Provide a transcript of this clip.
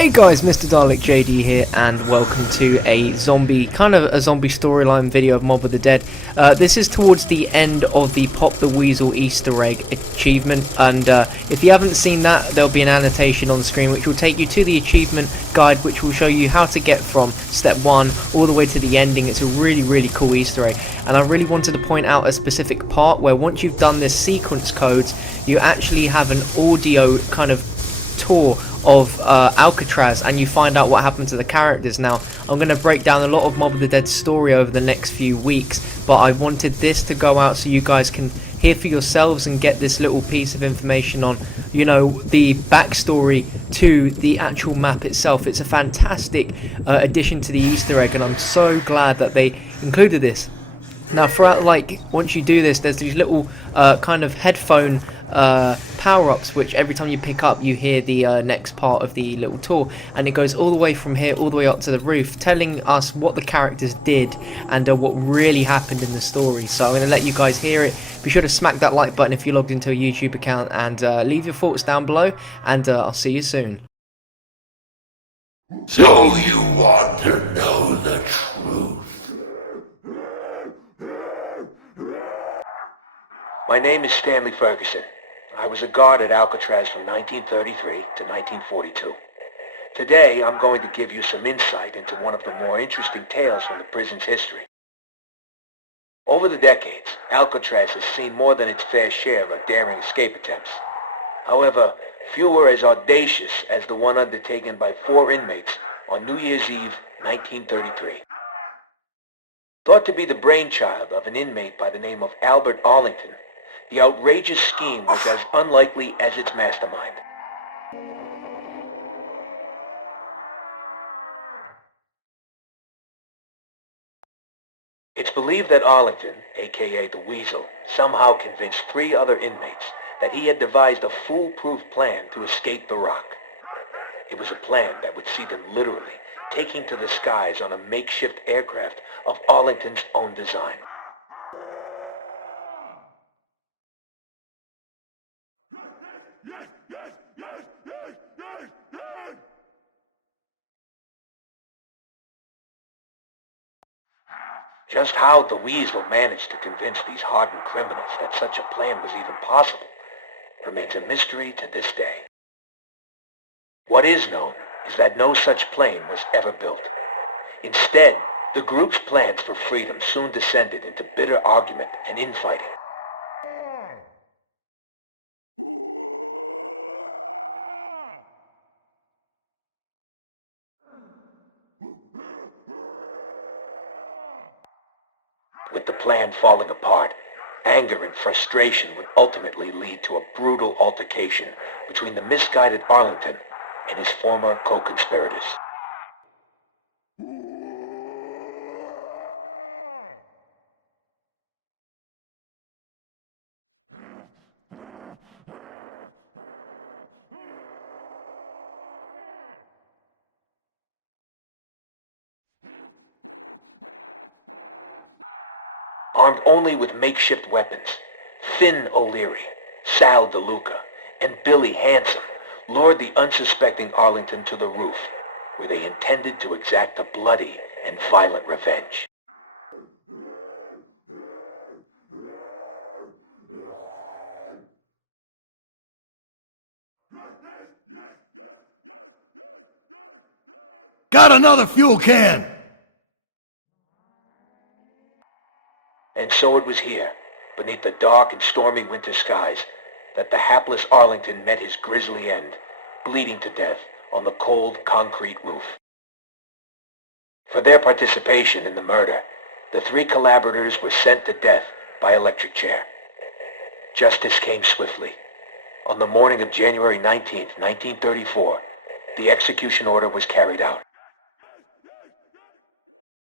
Hey guys, Mr. Dalek JD here, and welcome to a zombie storyline video of Mob of the Dead. This is towards the end of the Pop the Weasel Easter egg achievement, and if you haven't seen that, there'll be an annotation on the screen which will take you to the achievement guide, which will show you how to get from step 1 all the way to the ending. It's a really cool Easter egg, and I really wanted to point out a specific part where once you've done this sequence codes, you actually have an audio kind of tour of Alcatraz, and you find out what happened to the characters. Now, I'm going to break down a lot of Mob of the Dead story over the next few weeks, but I wanted this to go out so you guys can hear for yourselves and get this little piece of information on, you know, the backstory to the actual map itself. It's a fantastic addition to the Easter egg, and I'm so glad that they included this. Now, throughout, once you do this, there's these little kind of headphone power-ups, which every time you pick up, you hear the next part of the little tour, and it goes all the way from here all the way up to the roof, telling us what the characters did and what really happened in the story. So I'm going to let you guys hear it. Be sure to smack that like button if you're logged into a YouTube account, and leave your thoughts down below, and I'll see you soon. So you want to know the truth? My name is Stanley Ferguson. I was a guard at Alcatraz from 1933 to 1942. Today, I'm going to give you some insight into one of the more interesting tales from the prison's history. Over the decades, Alcatraz has seen more than its fair share of daring escape attempts. However, few were as audacious as the one undertaken by 4 inmates on New Year's Eve, 1933. Thought to be the brainchild of an inmate by the name of Albert Arlington, the outrageous scheme was as unlikely as its mastermind. It's believed that Arlington, aka the Weasel, somehow convinced 3 other inmates that he had devised a foolproof plan to escape the rock. It was a plan that would see them literally taking to the skies on a makeshift aircraft of Arlington's own design. Just how the Weasel managed to convince these hardened criminals that such a plan was even possible remains a mystery to this day. What is known is that no such plane was ever built. Instead, the group's plans for freedom soon descended into bitter argument and infighting. With the plan falling apart, anger and frustration would ultimately lead to a brutal altercation between the misguided Arlington and his former co-conspirators. Armed only with makeshift weapons, Finn O'Leary, Sal DeLuca, and Billy Handsome lured the unsuspecting Arlington to the roof, where they intended to exact a bloody and violent revenge. Got another fuel can! And so it was here, beneath the dark and stormy winter skies, that the hapless Arlington met his grisly end, bleeding to death on the cold concrete roof. For their participation in the murder, the 3 collaborators were sent to death by electric chair. Justice came swiftly. On the morning of January 19th, 1934, the execution order was carried out.